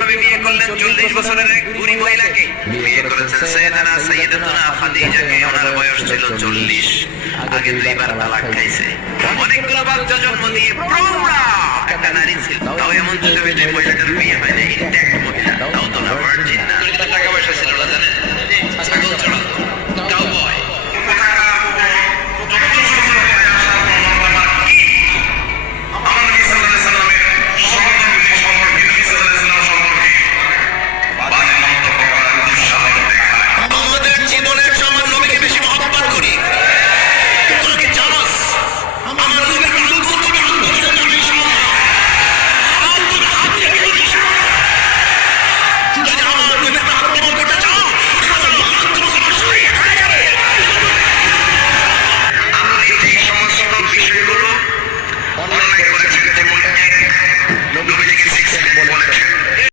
বিয়ে করলেন 40 বছরের এক বুড়ি মহিলাকে, বিয়ে করেছেন সাইয়েদাতুনা খাদিজাকে, ওনার বয়স ছিল 40, আগে দুইবার তালাক খাইছে, অনেকগুলো বাচ্চা জন্ম দিয়ে প্রৌঢ়া একটা নারী ছিল, তাও এমন ছিল যে মহিলাটার বিয়ে হয় না, ইনট্যাক্ট মহিলা, তাও তো না ভার্জিন।